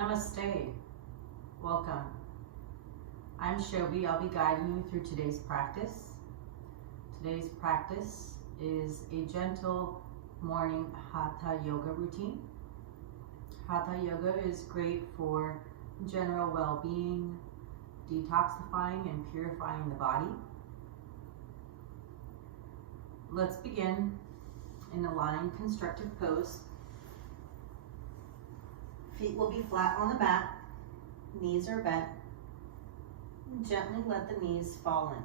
Namaste. Welcome. I'm Shobi. I'll be guiding you through today's practice. Today's practice is a gentle morning hatha yoga routine. Hatha yoga is great for general well-being, detoxifying and purifying the body. Let's begin in a lying constructive pose. Feet will be flat on the mat, knees are bent. Gently let the knees fall in.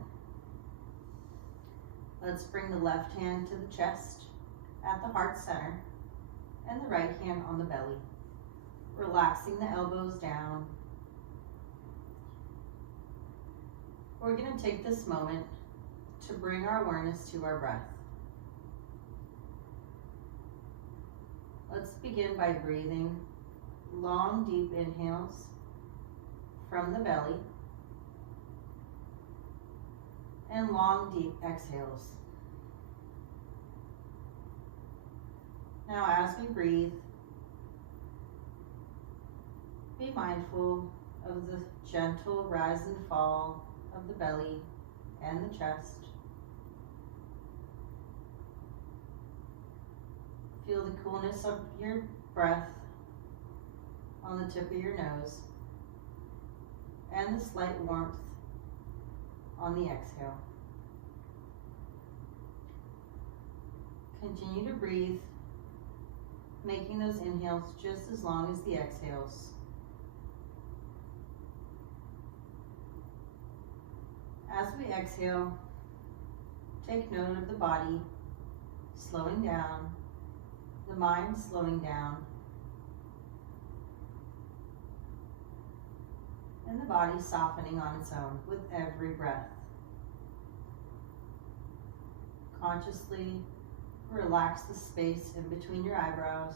Let's bring the left hand to the chest at the heart center and the right hand on the belly, relaxing the elbows down. We're going to take this moment to bring our awareness to our breath. Let's begin by breathing long, deep inhales from the belly and long, deep exhales. Now, as we breathe, be mindful of the gentle rise and fall of the belly and the chest. Feel the coolness of your breath on the tip of your nose and the slight warmth on the exhale. Continue to breathe, making those inhales just as long as the exhales. As we exhale, take note of the body slowing down, the mind slowing down, and the body softening on its own with every breath. Consciously relax the space in between your eyebrows.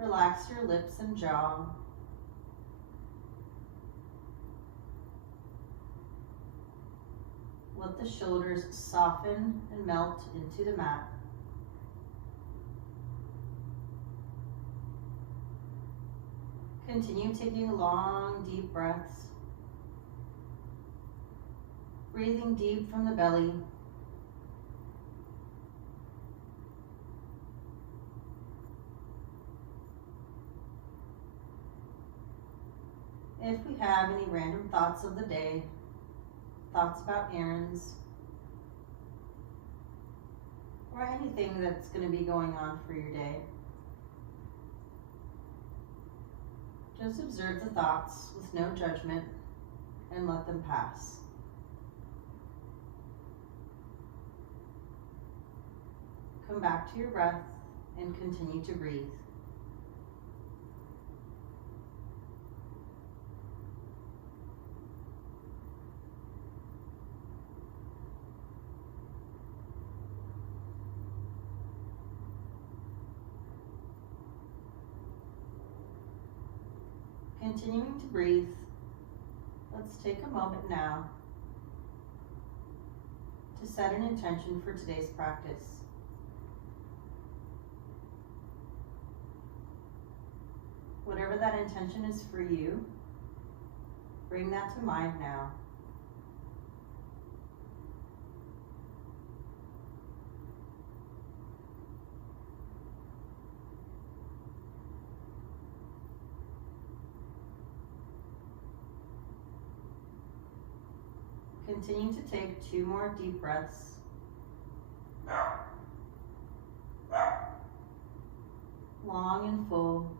Relax your lips and jaw. Let the shoulders soften and melt into the mat. Continue taking long, deep breaths. Breathing deep from the belly. If we have any random thoughts of the day, thoughts about errands, or anything that's going to be going on for your day, just observe the thoughts with no judgment and let them pass. Come back to your breath and continue to breathe. Continuing to breathe, let's take a moment now to set an intention for today's practice. Whatever that intention is for you, bring that to mind now. Continue to take 2 more deep breaths. Long and full.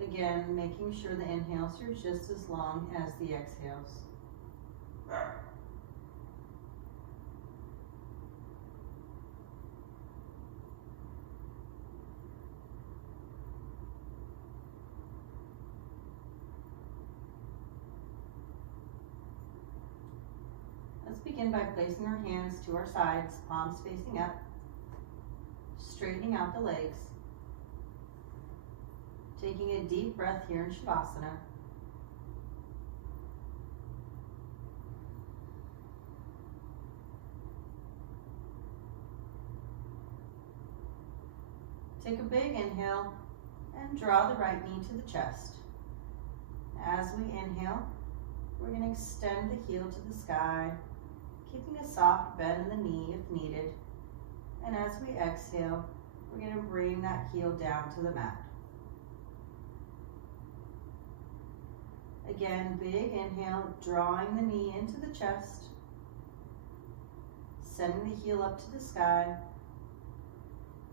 Again, making sure the inhales are just as long as the exhales. Let's begin by placing our hands to our sides, palms facing up, straightening out the legs. Taking a deep breath here in Shavasana. Take a big inhale and draw the right knee to the chest. As we inhale, we're going to extend the heel to the sky, keeping a soft bend in the knee if needed. And as we exhale, we're going to bring that heel down to the mat. Again, big inhale, drawing the knee into the chest, sending the heel up to the sky,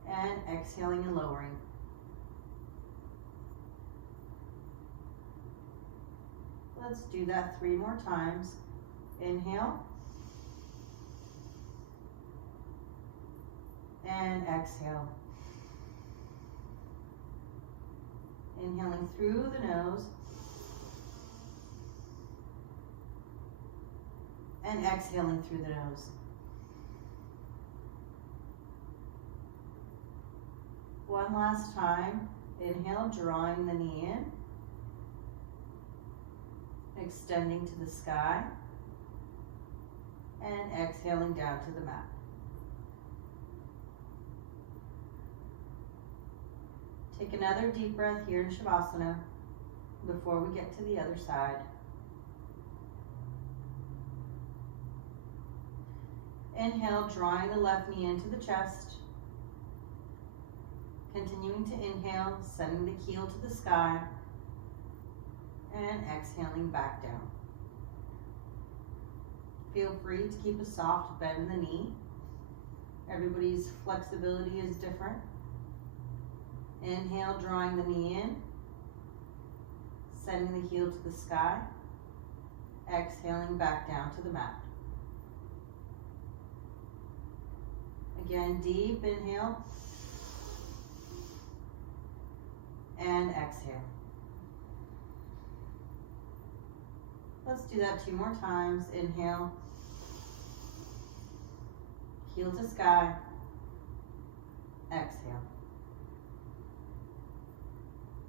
and exhaling and lowering. Let's do that 3 more times. Inhale. And exhale. Inhaling through the nose. And exhaling through the nose. One last time. Inhale, drawing the knee in. Extending to the sky. And exhaling down to the mat. Take another deep breath here in Shavasana before we get to the other side. Inhale, drawing the left knee into the chest. Continuing to inhale, sending the heel to the sky, and exhaling back down. Feel free to keep a soft bend in the knee. Everybody's flexibility is different. Inhale, drawing the knee in, sending the heel to the sky, exhaling back down to the mat. Again, deep inhale, and exhale. Let's do that 2 more times. Inhale, heel to sky, exhale.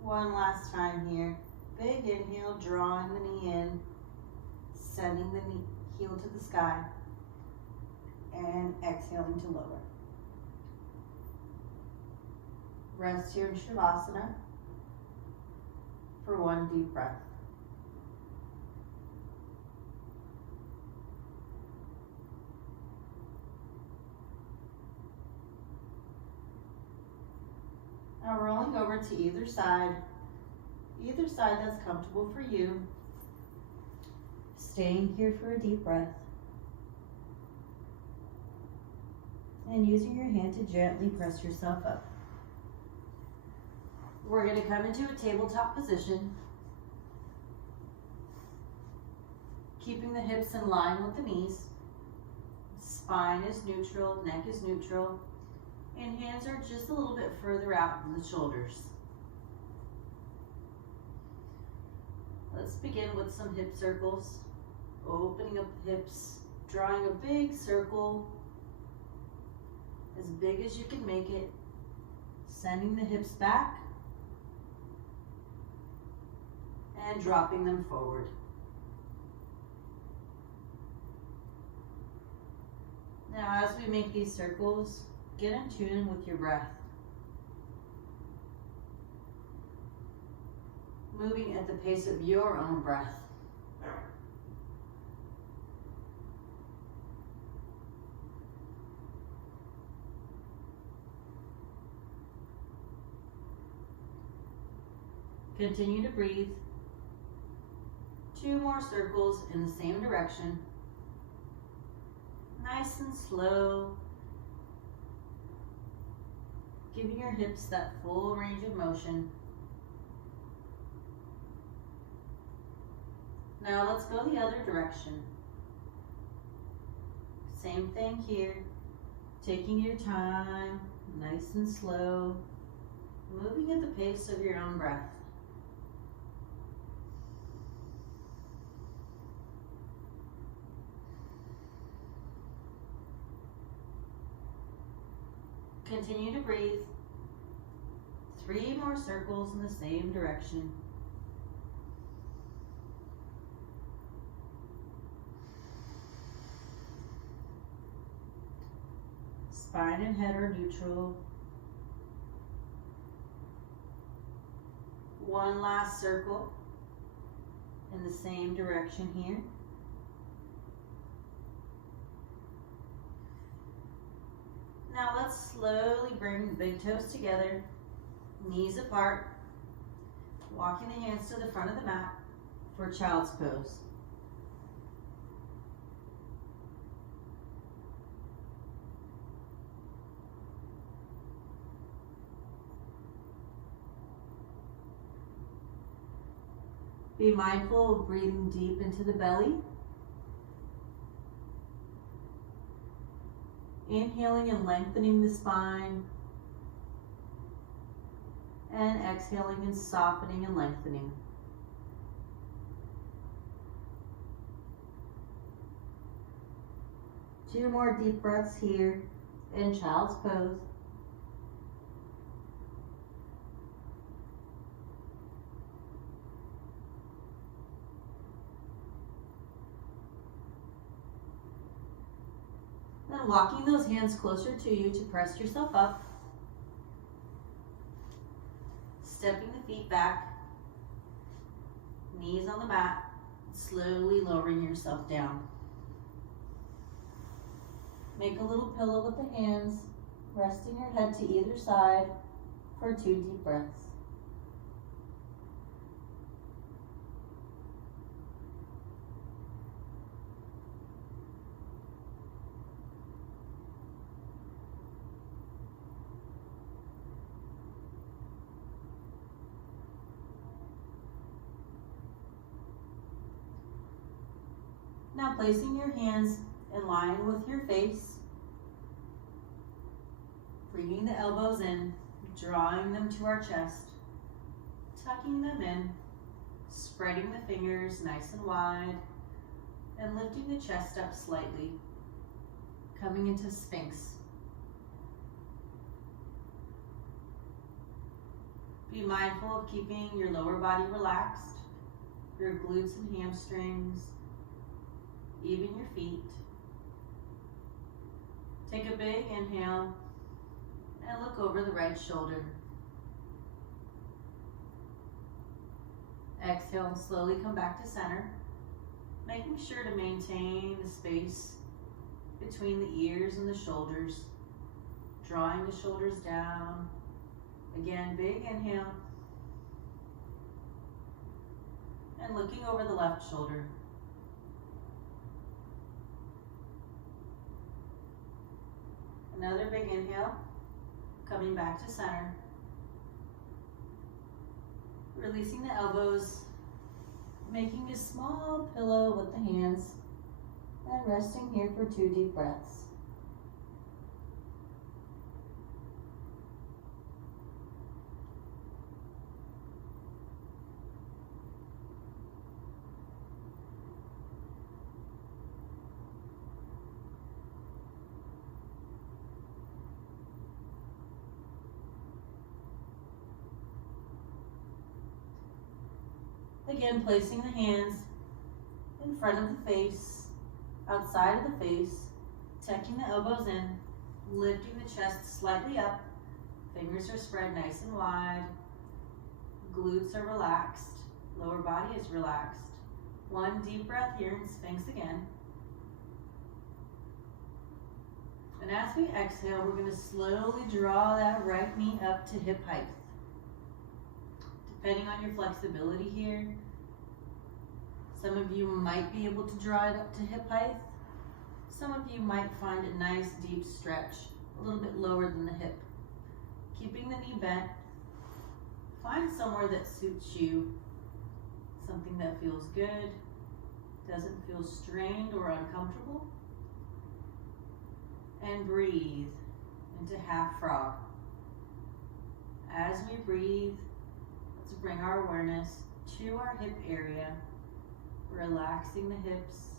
One last time here. Big inhale, drawing the knee in, sending the heel to the sky, and exhaling to lower. Rest here in Shavasana for 1 deep breath. Now rolling over to either side that's comfortable for you. Staying here for a deep breath. And using your hand to gently press yourself up. We're going to come into a tabletop position. Keeping the hips in line with the knees. Spine is neutral, neck is neutral. And hands are just a little bit further out than the shoulders. Let's begin with some hip circles. Opening up the hips, drawing a big circle, as big as you can make it. Sending the hips back and dropping them forward. Now as we make these circles, get in tune with your breath. Moving at the pace of your own breath. Continue to breathe. 2 more circles in the same direction. Nice and slow. Giving your hips that full range of motion. Now let's go the other direction. Same thing here. Taking your time, nice and slow. Moving at the pace of your own breath. Continue to breathe. 3 more circles in the same direction. Spine and head are neutral. one last circle in the same direction here. Now let's slowly bring the big toes together, knees apart, walking the hands to the front of the mat for child's pose. Be mindful of breathing deep into the belly. Inhaling and lengthening the spine. And exhaling and softening and lengthening. Two more deep breaths here in child's pose. Then walking those hands closer to you to press yourself up. Stepping the feet back, knees on the mat, slowly lowering yourself down. Make a little pillow with the hands, resting your head to either side for 2 deep breaths. Now placing your hands in line with your face, bringing the elbows in, drawing them to our chest, tucking them in, spreading the fingers nice and wide, and lifting the chest up slightly, coming into Sphinx. Be mindful of keeping your lower body relaxed, your glutes and hamstrings, even your feet. Take a big inhale and look over the right shoulder. Exhale and slowly come back to center, making sure to maintain the space between the ears and the shoulders, drawing the shoulders down. Again, big inhale and looking over the left shoulder. Another big inhale, coming back to center. Releasing the elbows, making a small pillow with the hands, and resting here for 2 deep breaths. Again, placing the hands in front of the face, outside of the face, tucking the elbows in, lifting the chest slightly up, fingers are spread nice and wide, glutes are relaxed, lower body is relaxed. 1 deep breath here in Sphinx again. And as we exhale, we're going to slowly draw that right knee up to hip height. Depending on your flexibility here, some of you might be able to draw it up to hip height. Some of you might find a nice deep stretch, a little bit lower than the hip. Keeping the knee bent, find somewhere that suits you, something that feels good, doesn't feel strained or uncomfortable. And breathe into half frog. As we breathe, let's bring our awareness to our hip area, relaxing the hips,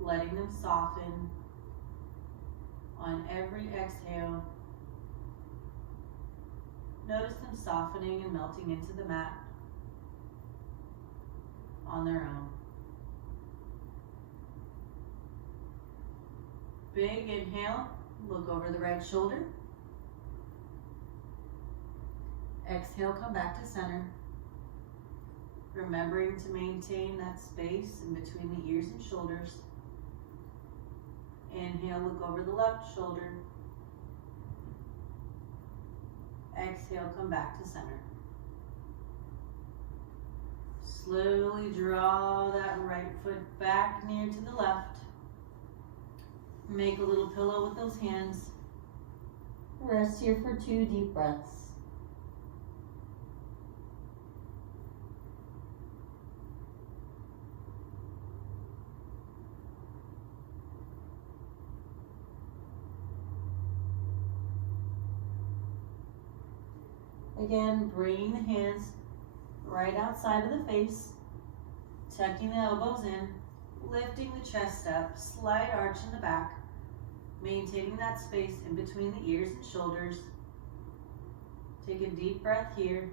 letting them soften. On every exhale, notice them softening and melting into the mat on their own. Big inhale, look over the right shoulder. Exhale, come back to center. Remembering to maintain that space in between the ears and shoulders. Inhale, look over the left shoulder. Exhale, come back to center. Slowly draw that right foot back near to the left. Make a little pillow with those hands. Rest here for 2 deep breaths. Again, bringing the hands right outside of the face, tucking the elbows in, lifting the chest up, slight arch in the back, maintaining that space in between the ears and shoulders. Take a deep breath here.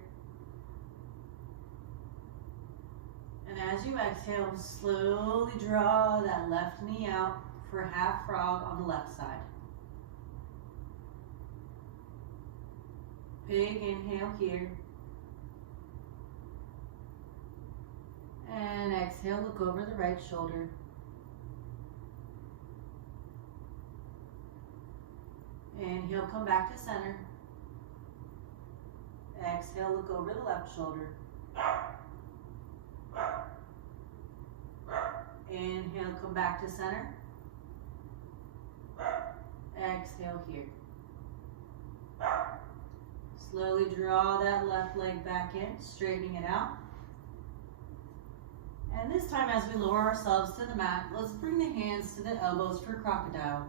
And as you exhale, slowly draw that left knee out for half frog on the left side. Big inhale here. And exhale, look over the right shoulder. Inhale, come back to center. Exhale, look over the left shoulder. Inhale, come back to center. Exhale here. Slowly draw that left leg back in, straightening it out. And this time, as we lower ourselves to the mat, let's bring the hands to the elbows for crocodile.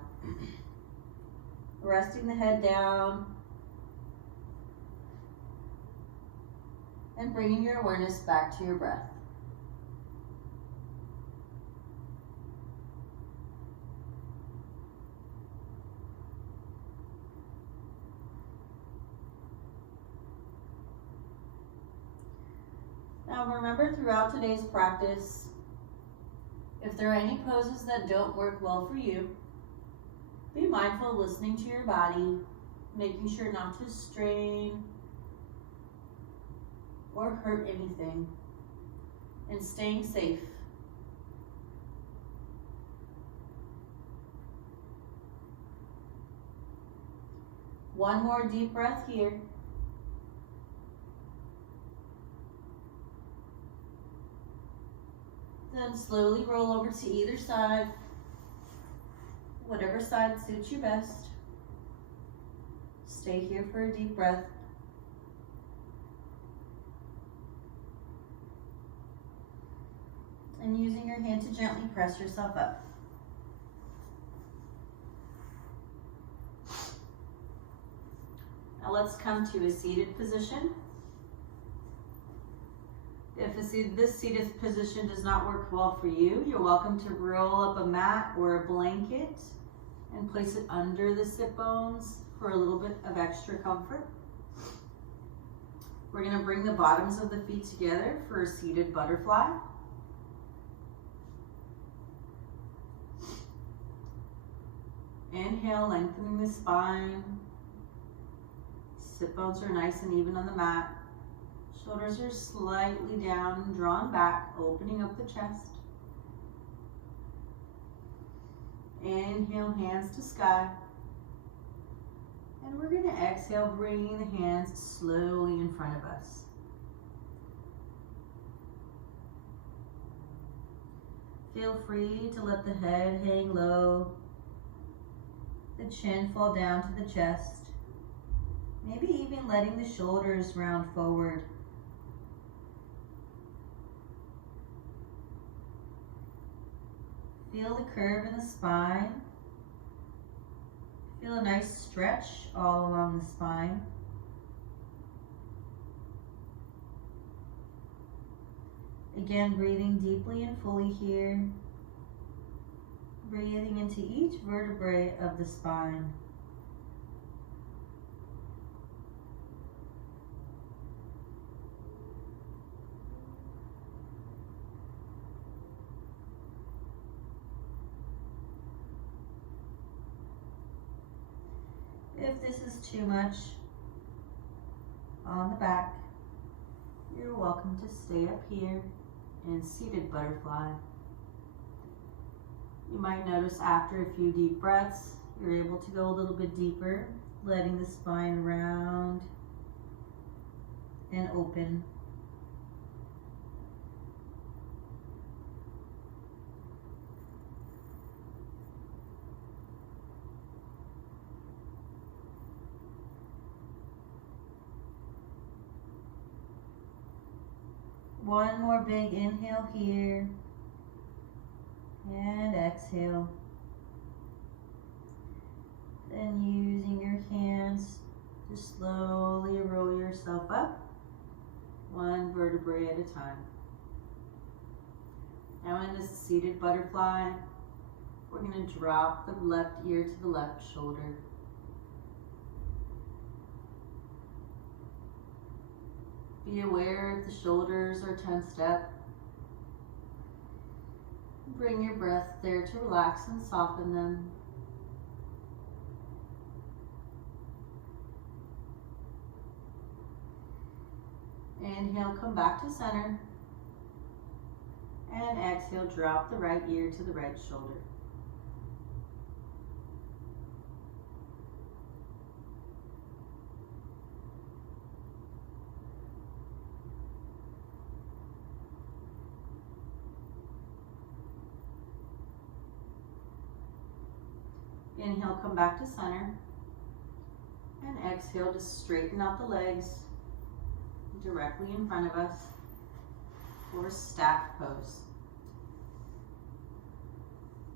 Resting the head down. And bringing your awareness back to your breath. Now remember, throughout today's practice, if there are any poses that don't work well for you, be mindful of listening to your body, making sure not to strain or hurt anything, and staying safe. One more deep breath here. Then slowly roll over to either side, whatever side suits you best. Stay here for a deep breath. And using your hand to gently press yourself up. Now let's come to a seated position. If this seated position does not work well for you, you're welcome to roll up a mat or a blanket and place it under the sit bones for a little bit of extra comfort. We're going to bring the bottoms of the feet together for a seated butterfly. Inhale, lengthening the spine. Sit bones are nice and even on the mat. Shoulders are slightly down and drawn back, opening up the chest. Inhale, hands to sky. And we're going to exhale, bringing the hands slowly in front of us. Feel free to let the head hang low, the chin fall down to the chest, maybe even letting the shoulders round forward. Feel the curve in the spine. Feel a nice stretch all along the spine. Again, breathing deeply and fully here. Breathing into each vertebrae of the spine. If this is too much on the back, you're you're welcome to stay up here in seated butterfly. You might notice after a few deep breaths, you're able to go a little bit deeper, letting the spine round and open. One more big inhale here, and exhale. Then using your hands to slowly roll yourself up, one vertebrae at a time. Now in this seated butterfly, we're going to drop the left ear to the left shoulder. Be aware if the shoulders are tensed up. Bring your breath there to relax and soften them. Inhale, come back to center. And exhale, drop the right ear to the right shoulder. Inhale, come back to center. And exhale to straighten out the legs directly in front of us for stack pose.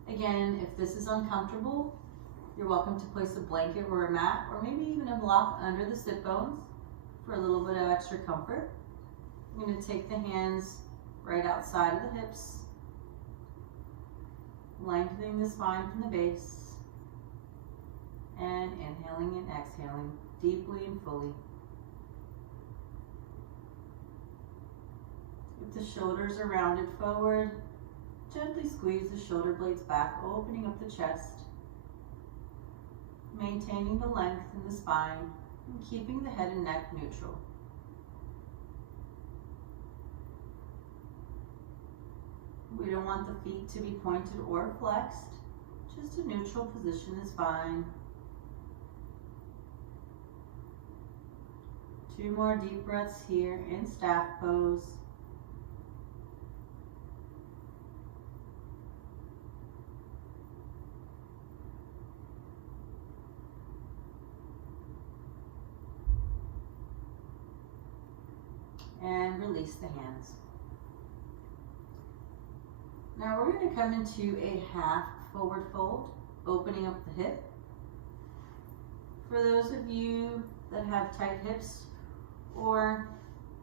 Again, if this is uncomfortable, you're welcome to place a blanket or a mat or maybe even a block under the sit bones for a little bit of extra comfort. I'm going to take the hands right outside of the hips, lengthening the spine from the base. And inhaling and exhaling deeply and fully. If the shoulders are rounded forward, gently squeeze the shoulder blades back, opening up the chest, maintaining the length in the spine and keeping the head and neck neutral. We don't want the feet to be pointed or flexed, just a neutral position is fine. 2 more deep breaths here in staff pose. And release the hands. Now we're going to come into a half forward fold, opening up the hip. For those of you that have tight hips, or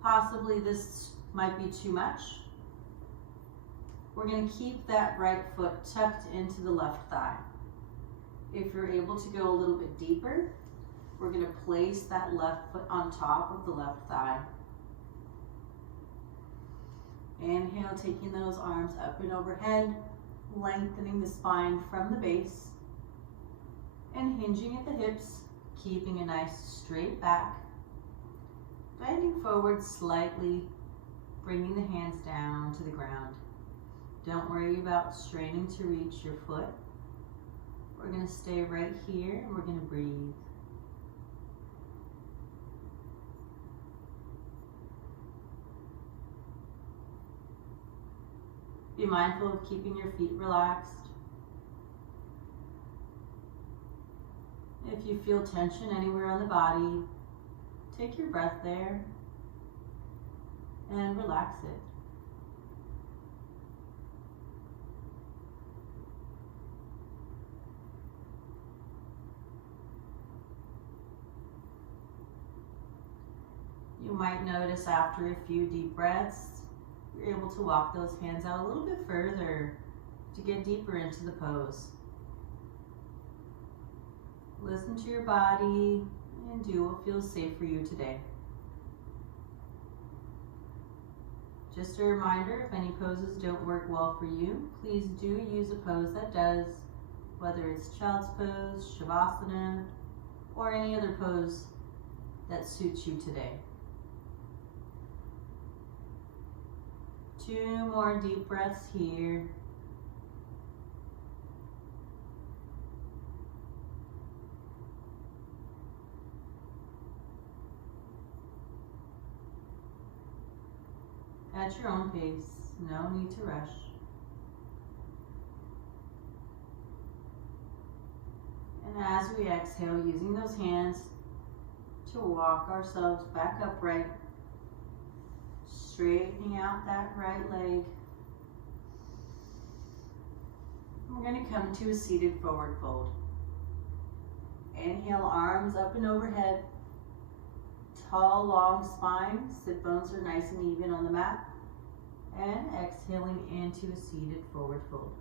possibly this might be too much, we're going to keep that right foot tucked into the left thigh. If you're able to go a little bit deeper, we're going to place that left foot on top of the left thigh. Inhale, taking those arms up and overhead, lengthening the spine from the base, and hinging at the hips, keeping a nice straight back. Bending forward slightly, bringing the hands down to the ground. Don't worry about straining to reach your foot. We're going to stay right here and we're going to breathe. Be mindful of keeping your feet relaxed. If you feel tension anywhere on the body, take your breath there and relax it. You might notice after a few deep breaths, you're able to walk those hands out a little bit further to get deeper into the pose. Listen to your body and do what feels safe for you today. Just a reminder, if any poses don't work well for you, please do use a pose that does, whether it's child's pose, shavasana, or any other pose that suits you today. 2 more deep breaths here. At your own pace, no need to rush. And as we exhale, using those hands to walk ourselves back upright, straightening out that right leg. We're going to come to a seated forward fold. Inhale, arms up and overhead. Tall, long spine, sit bones are nice and even on the mat. And exhaling into a seated forward fold.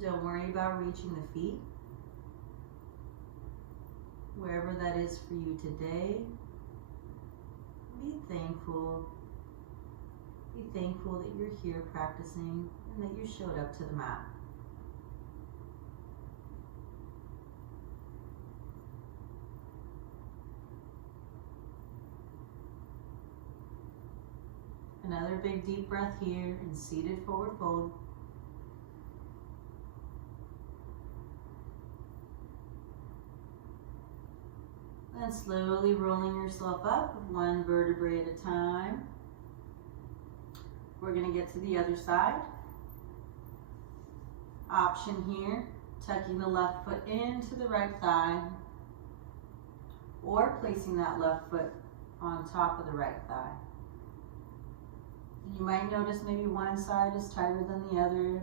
Don't worry about reaching the feet. Wherever that is for you today, be thankful. Be thankful that you're here practicing and that you showed up to the mat. Another big deep breath here in seated forward fold. Then slowly rolling yourself up, 1 vertebrae at a time. We're going to get to the other side. Option here, tucking the left foot into the right thigh, or placing that left foot on top of the right thigh. You might notice maybe one side is tighter than the other.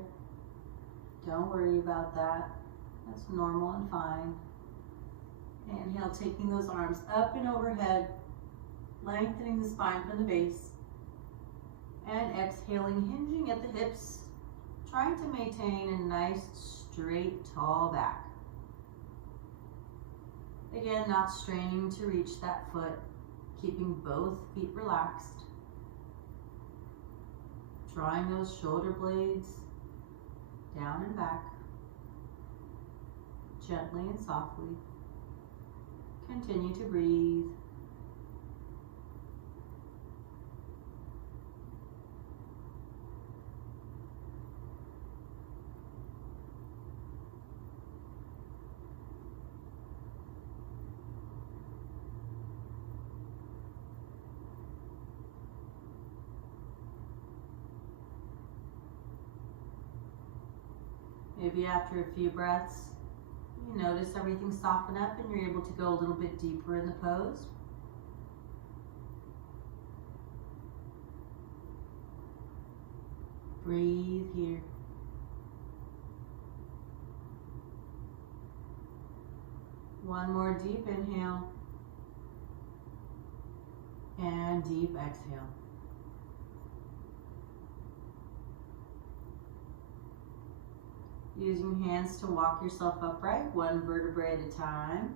Don't worry about that. That's normal and fine. Inhale, taking those arms up and overhead, lengthening the spine from the base. And exhaling, hinging at the hips, trying to maintain a nice, straight, tall back. Again, not straining to reach that foot, keeping both feet relaxed. Drawing those shoulder blades down and back, gently and softly. Continue to breathe. Maybe after a few breaths, you notice everything soften up and you're able to go a little bit deeper in the pose. Breathe here. One more deep inhale and deep exhale. Using hands to walk yourself upright, 1 vertebrae at a time.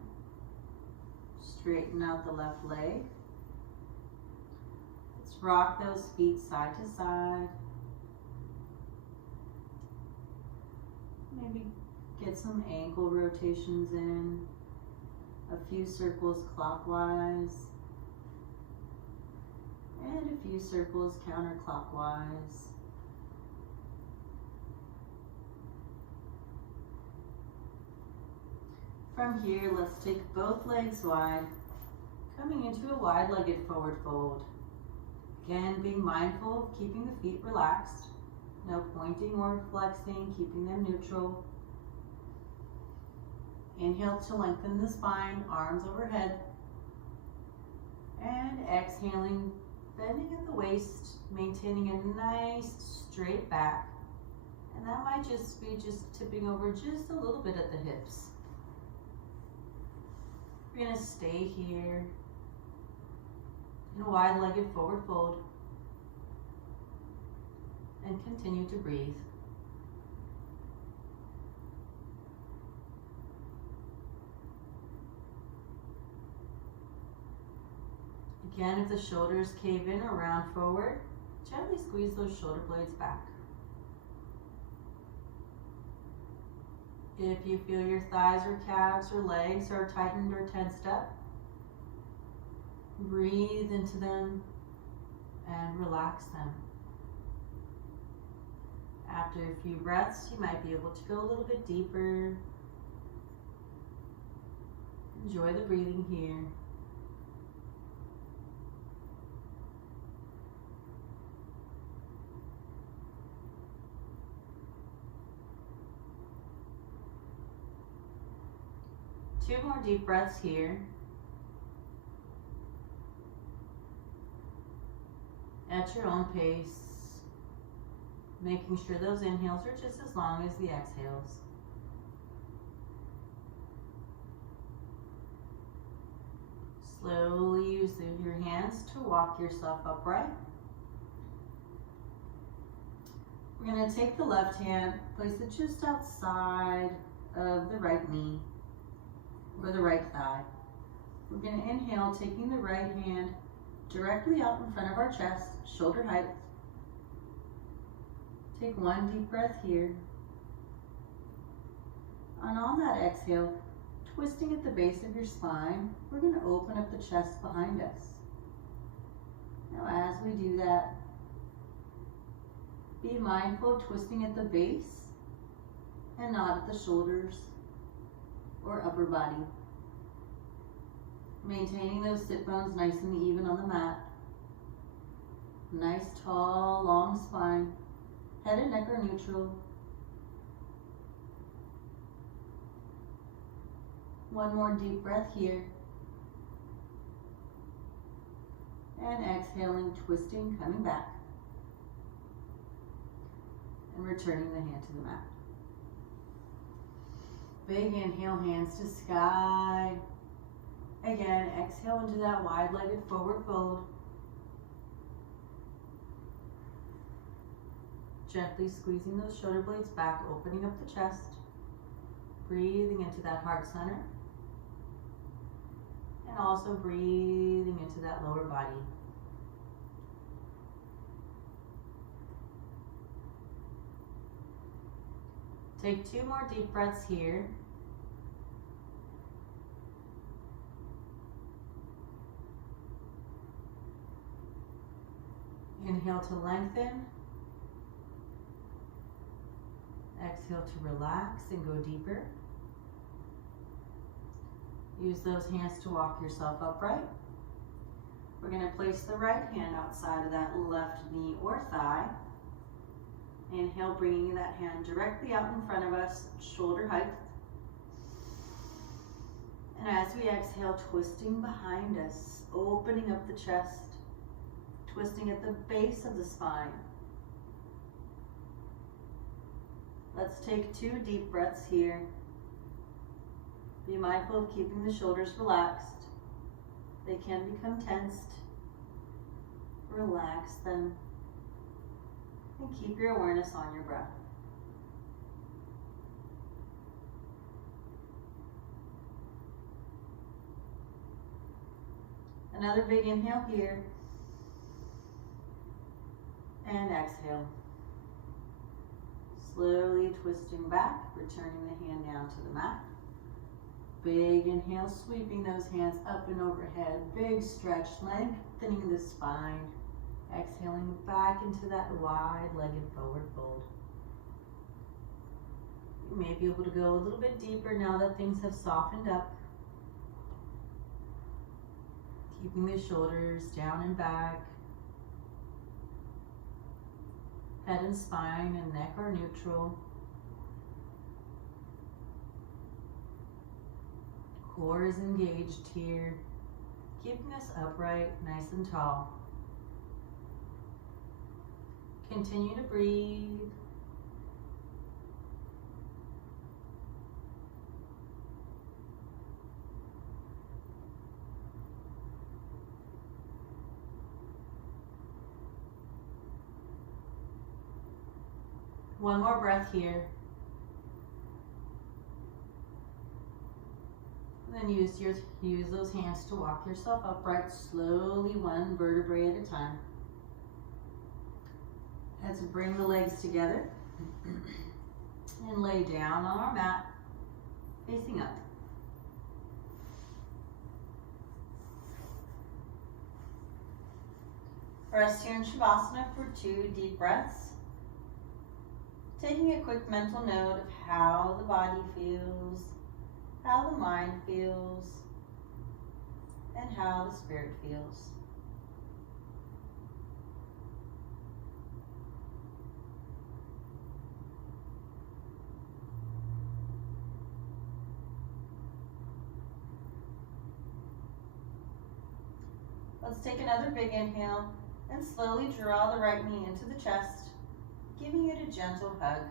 Straighten out the left leg. Let's rock those feet side to side. Maybe get some ankle rotations in. A few circles clockwise. And a few circles counterclockwise. From here, let's take both legs wide, coming into a wide-legged forward fold. Again, being mindful of keeping the feet relaxed, no pointing or flexing, keeping them neutral. Inhale to lengthen the spine, arms overhead. And exhaling, bending at the waist, maintaining a nice straight back. And that might just be tipping over just a little bit at the hips. We're going to stay here in a wide-legged forward fold and continue to breathe. Again, if the shoulders cave in or round forward, gently squeeze those shoulder blades back. If you feel your thighs or calves or legs are tightened or tensed up, breathe into them and relax them. After a few breaths, you might be able to go a little bit deeper. Enjoy the breathing here. Two more deep breaths here. At your own pace, making sure those inhales are just as long as the exhales. Slowly use your hands to walk yourself upright. We're going to take the left hand, place it just outside of the right knee or the right thigh. We're going to inhale, taking the right hand directly out in front of our chest, shoulder height. Take one deep breath here. And on that exhale, twisting at the base of your spine, we're going to open up the chest behind us. Now as we do that, be mindful of twisting at the base and not at the shoulders or upper body. Maintaining those sit bones nice and even on the mat. Nice, tall, long spine. Head and neck are neutral. One more deep breath here. And exhaling, twisting, coming back. And returning the hand to the mat. Big inhale, hands to sky. Again, exhale into that wide-legged forward fold. Gently squeezing those shoulder blades back, opening up the chest. Breathing into that heart center. And also breathing into that lower body. Take two more deep breaths here. Inhale to lengthen. Exhale to relax and go deeper. Use those hands to walk yourself upright. We're going to place the right hand outside of that left knee or thigh. Inhale, bringing that hand directly out in front of us, shoulder height. And as we exhale, twisting behind us, opening up the chest, twisting at the base of the spine. Let's take two deep breaths here. Be mindful of keeping the shoulders relaxed. They can become tensed. Relax them. And keep your awareness on your breath. Another big inhale here. And exhale. Slowly twisting back, returning the hand down to the mat. Big inhale, sweeping those hands up and overhead. Big stretch, lengthening the spine. Exhaling back into that wide-legged forward fold. You may be able to go a little bit deeper now that things have softened up. Keeping the shoulders down and back. Head and spine and neck are neutral. Core is engaged here, keeping us upright, nice and tall. Continue to breathe. One more breath here. And then use those hands to walk yourself upright, slowly, one vertebrae at a time. Let's bring the legs together and lay down on our mat, facing up. Rest here in Shavasana for 2 deep breaths. Taking a quick mental note of how the body feels, how the mind feels, and how the spirit feels. Let's take another big inhale and slowly draw the right knee into the chest, giving it a gentle hug.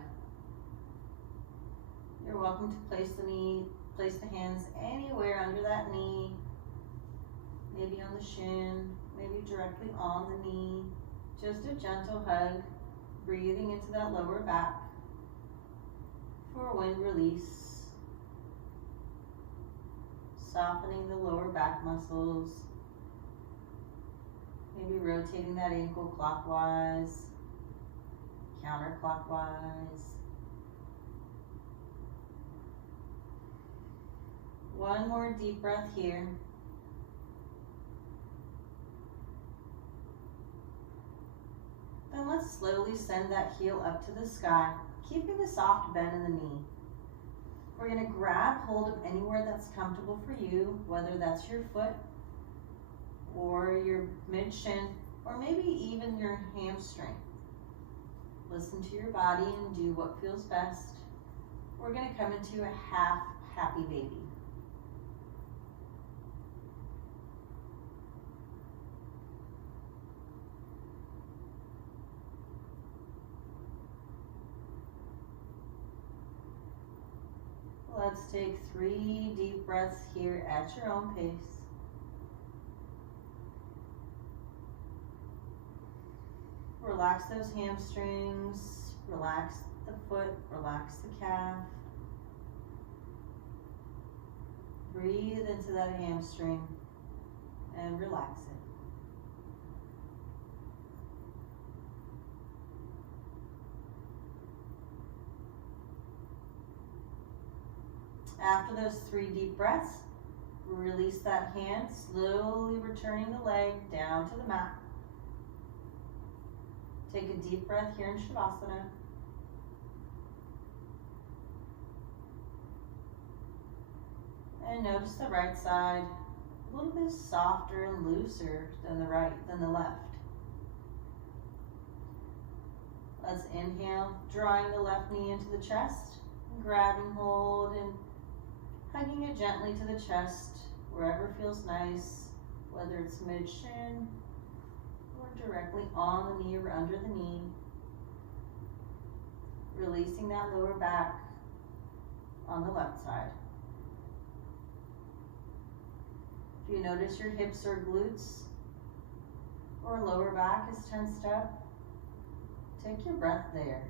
You're welcome to place the hands anywhere under that knee, maybe on the shin, maybe directly on the knee. Just a gentle hug, breathing into that lower back for a wind release. Softening the lower back muscles. Maybe rotating that ankle clockwise, counterclockwise. One more deep breath here. Then let's slowly send that heel up to the sky, keeping a soft bend in the knee. We're going to grab hold of anywhere that's comfortable for you, whether that's your foot or your mid-shin, or maybe even your hamstring. Listen to your body and do what feels best. We're going to come into a half happy baby. Let's take 3 deep breaths here at your own pace. Relax those hamstrings, relax the foot, relax the calf. Breathe into that hamstring and relax it. After those 3 deep breaths, release that hand, slowly returning the leg down to the mat. Take a deep breath here in Shavasana. And notice the right side, a little bit softer and looser than the left. Let's inhale, drawing the left knee into the chest, grabbing hold and hugging it gently to the chest, wherever feels nice, whether it's mid-shin, directly on the knee or under the knee. Releasing that lower back on the left side. If you notice your hips or glutes or lower back is tensed up, take your breath there.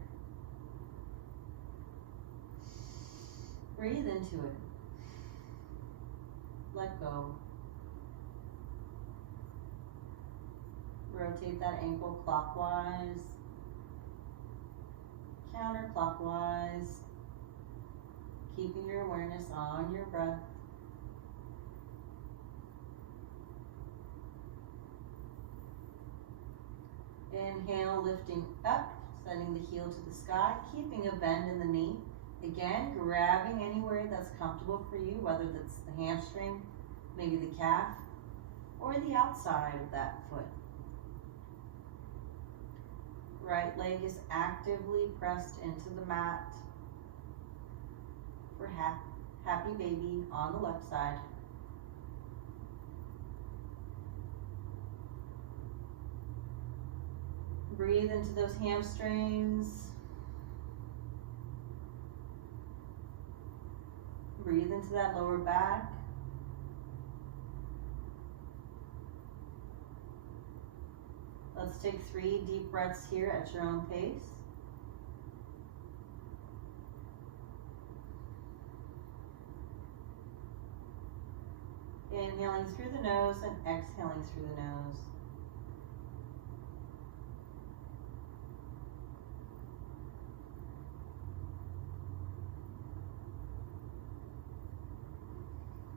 Breathe into it. Let go. Rotate that ankle clockwise, counterclockwise, keeping your awareness on your breath. Inhale, lifting up, sending the heel to the sky, keeping a bend in the knee. Again, grabbing anywhere that's comfortable for you, whether that's the hamstring, maybe the calf, or the outside of that foot. Right leg is actively pressed into the mat for happy baby on the left side. Breathe into those hamstrings. Breathe into that lower back. Let's take 3 deep breaths here at your own pace. Inhaling through the nose and exhaling through the nose.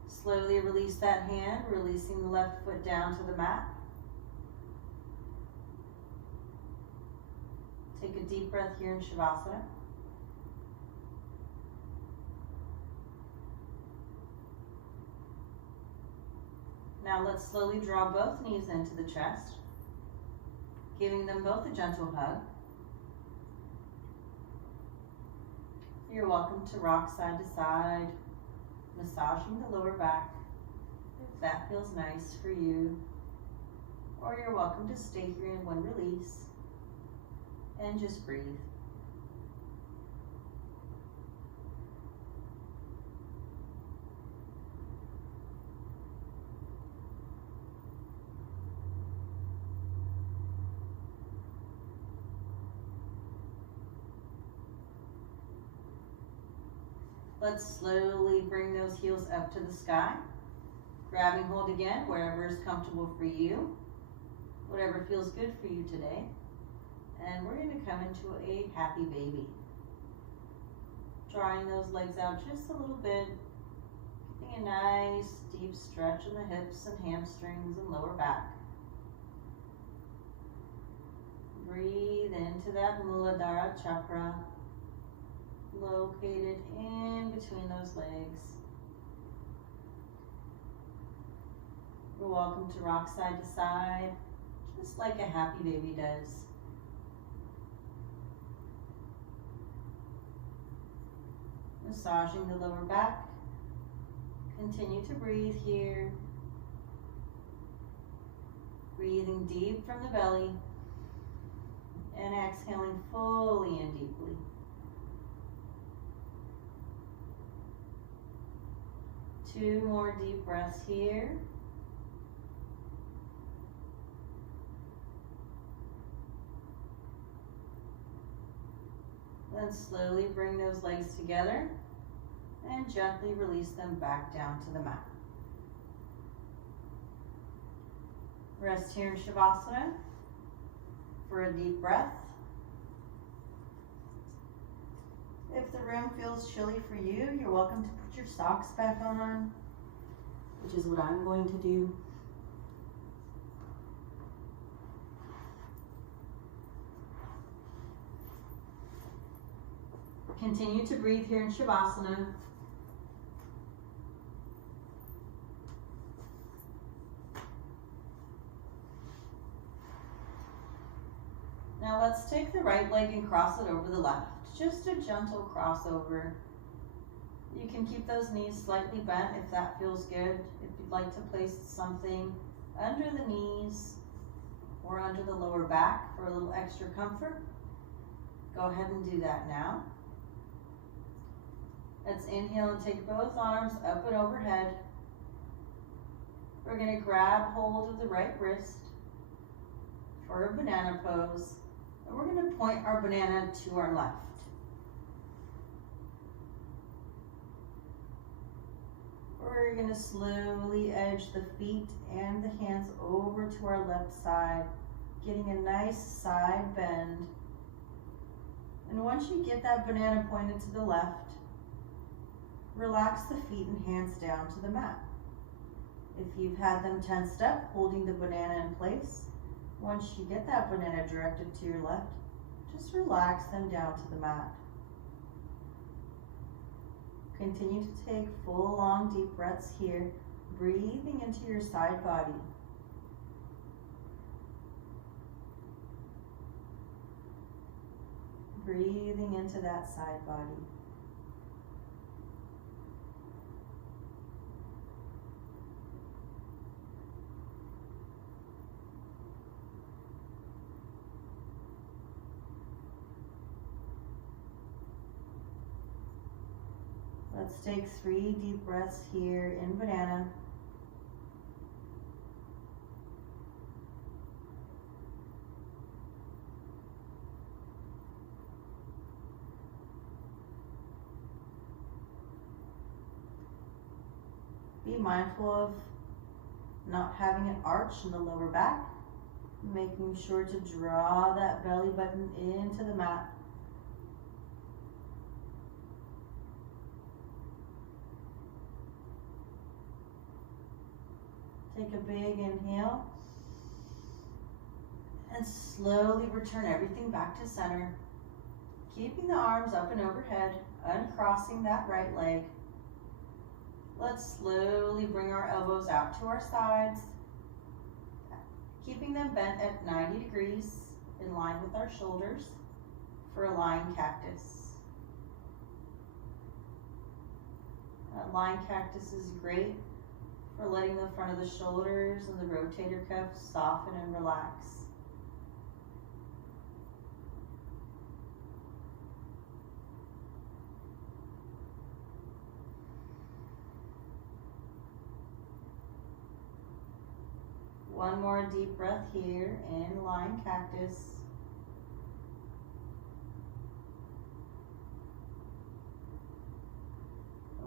Slowly release that hand, releasing the left foot down to the mat. Take a deep breath here in Shavasana. Now let's slowly draw both knees into the chest, giving them both a gentle hug. You're welcome to rock side to side, massaging the lower back if that feels nice for you. Or you're welcome to stay here in one release and just breathe. Let's slowly bring those heels up to the sky. Grabbing hold again, wherever is comfortable for you, whatever feels good for you today. And we're going to come into a happy baby. Drawing those legs out just a little bit, getting a nice deep stretch in the hips and hamstrings and lower back. Breathe into that Muladhara chakra, located in between those legs. You're welcome to rock side to side, just like a happy baby does. Massaging the lower back. Continue to breathe here. Breathing deep from the belly and exhaling fully and deeply. Two more deep breaths here. Then slowly bring those legs together and gently release them back down to the mat. Rest here in Shavasana for a deep breath. If the room feels chilly for you, you're welcome to put your socks back on, which is what I'm going to do. Continue to breathe here in Shavasana. Now let's take the right leg and cross it over the left. Just a gentle crossover. You can keep those knees slightly bent if that feels good. If you'd like to place something under the knees or under the lower back for a little extra comfort, go ahead and do that now. Let's inhale and take both arms up and overhead. We're going to grab hold of the right wrist for a banana pose. And we're going to point our banana to our left. We're going to slowly edge the feet and the hands over to our left side, getting a nice side bend. And once you get that banana pointed to the left, relax the feet and hands down to the mat. If you've had them tensed up, holding the banana in place, once you get that banana directed to your left, just relax them down to the mat. Continue to take full, long, deep breaths here, breathing into your side body. Breathing into that side body. Let's take 3 deep breaths here in banana. Be mindful of not having an arch in the lower back, making sure to draw that belly button into the mat. Take a big inhale and slowly return everything back to center. Keeping the arms up and overhead, uncrossing that right leg. Let's slowly bring our elbows out to our sides, keeping them bent at 90 degrees in line with our shoulders for a lying cactus. A lying cactus is great for letting the front of the shoulders and the rotator cuffs soften and relax. One more deep breath here in lying cactus.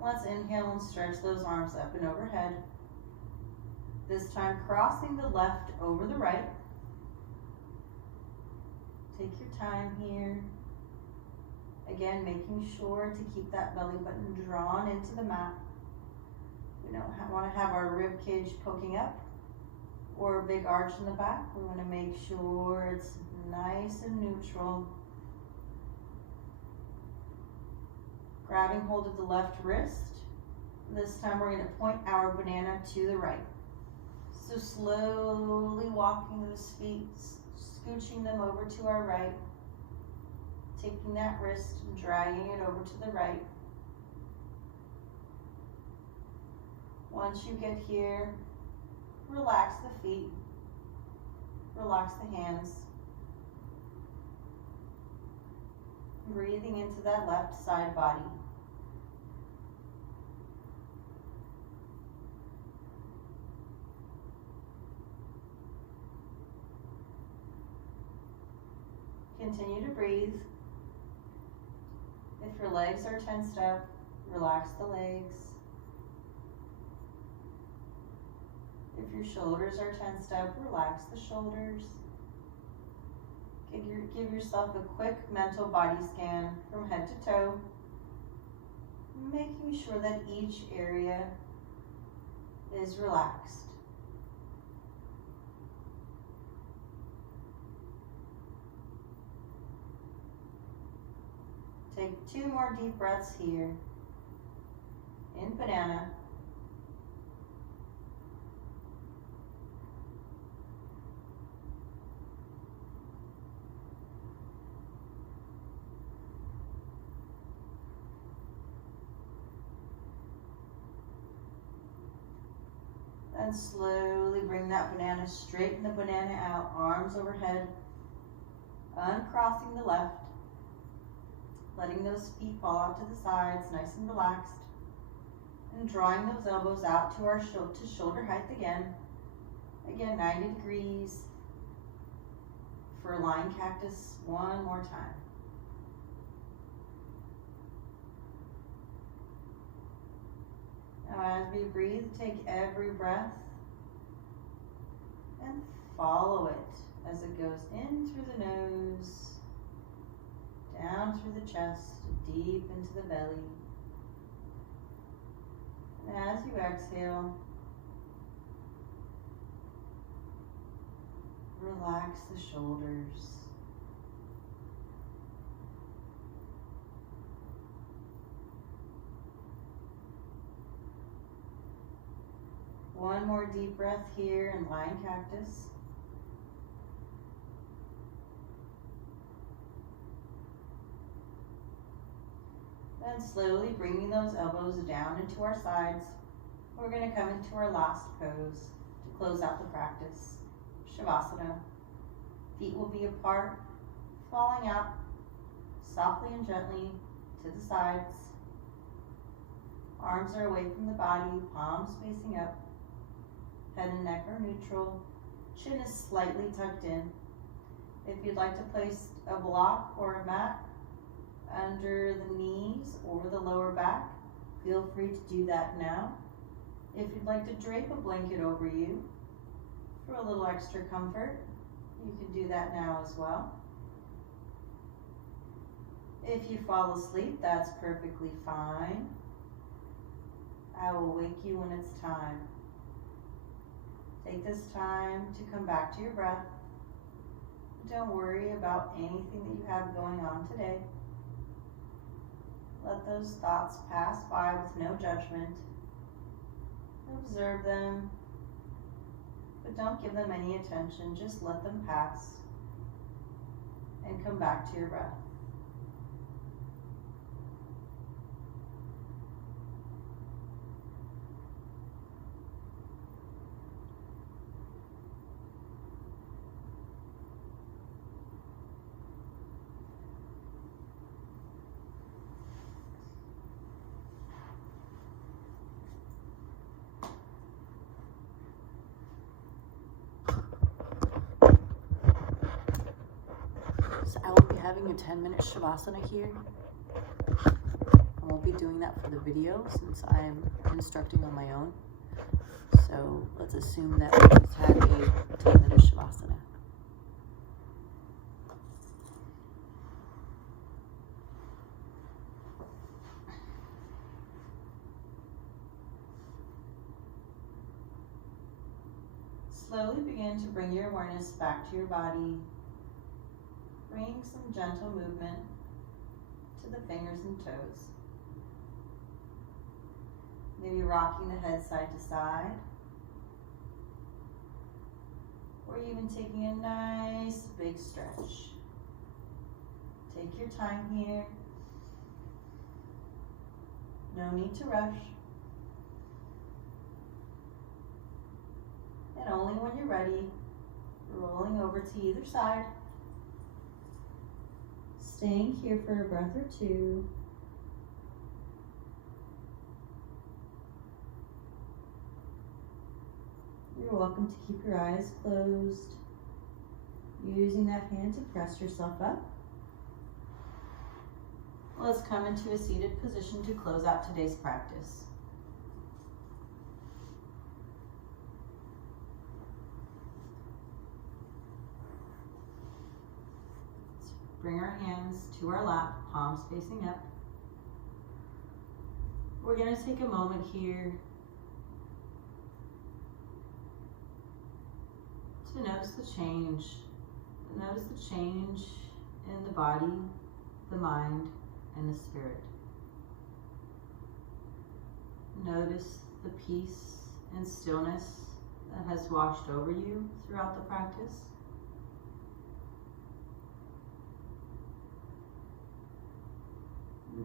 Let's inhale and stretch those arms up and overhead. This time crossing the left over the right. Take your time here. Again, making sure to keep that belly button drawn into the mat. We don't want to have our rib cage poking up or a big arch in the back. We want to make sure it's nice and neutral. Grabbing hold of the left wrist. This time we're going to point our banana to the right. So slowly walking those feet, scooching them over to our right. Taking that wrist and dragging it over to the right. Once you get here, relax the feet, relax the hands. Breathing into that left side body. Continue to breathe. If your legs are tensed up, relax the legs. If your shoulders are tensed up, relax the shoulders. Give yourself a quick mental body scan from head to toe, making sure that each area is relaxed. Take 2 more deep breaths here in banana. And slowly bring that banana, straighten the banana out, arms overhead, uncrossing the left, letting those feet fall out to the sides, nice and relaxed, and drawing those elbows out to our shoulder height again. Again, 90 degrees for a lying cactus one more time. Now as we breathe, take every breath and follow it as it goes in through the nose, down through the chest, deep into the belly. And as you exhale, relax the shoulders. One more deep breath here in lying cactus. Then slowly bringing those elbows down into our sides, we're going to come into our last pose to close out the practice, Shavasana. Feet will be apart, falling out softly and gently to the sides. Arms are away from the body, palms facing up. Head and neck are neutral. Chin is slightly tucked in. If you'd like to place a block or a mat under the knees or the lower back, feel free to do that now. If you'd like to drape a blanket over you for a little extra comfort, you can do that now as well. If you fall asleep, that's perfectly fine. I will wake you when it's time. Take this time to come back to your breath. Don't worry about anything that you have going on today. Let those thoughts pass by with no judgment. Observe them, but don't give them any attention. Just let them pass and come back to your breath. So I will be having a 10-minute Shavasana here. I won't be doing that for the video since I am instructing on my own. So let's assume that we just had a 10-minute Shavasana. Slowly begin to bring your awareness back to your body. Bring some gentle movement to the fingers and toes. Maybe rocking the head side to side. Or even taking a nice big stretch. Take your time here. No need to rush. And only when you're ready, rolling over to either side. Staying here for a breath or two. You're welcome to keep your eyes closed, using that hand to press yourself up. Let's come into a seated position to close out today's practice. Bring our hands to our lap, palms facing up. We're going to take a moment here to notice the change. Notice the change in the body, the mind, and the spirit. Notice the peace and stillness that has washed over you throughout the practice.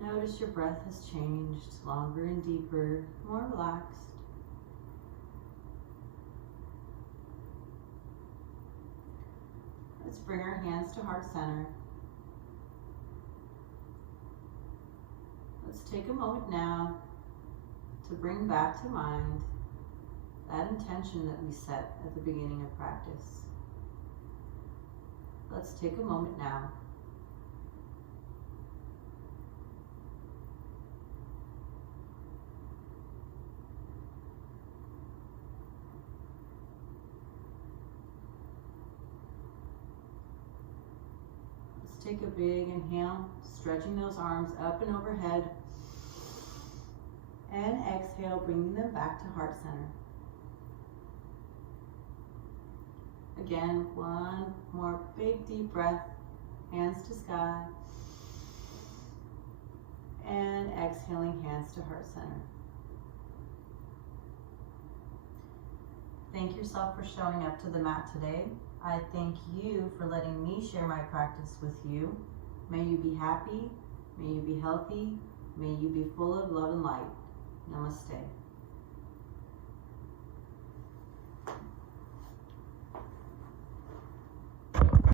Notice your breath has changed, longer and deeper, more relaxed. Let's bring our hands to heart center. Let's take a moment now to bring back to mind that intention that we set at the beginning of practice. Let's take a moment now. Take a big inhale, stretching those arms up and overhead. And exhale, bringing them back to heart center. Again, one more big deep breath, hands to sky. And exhaling, hands to heart center. Thank yourself for showing up to the mat today. I thank you for letting me share my practice with you. May you be happy, may you be healthy, may you be full of love and light. Namaste.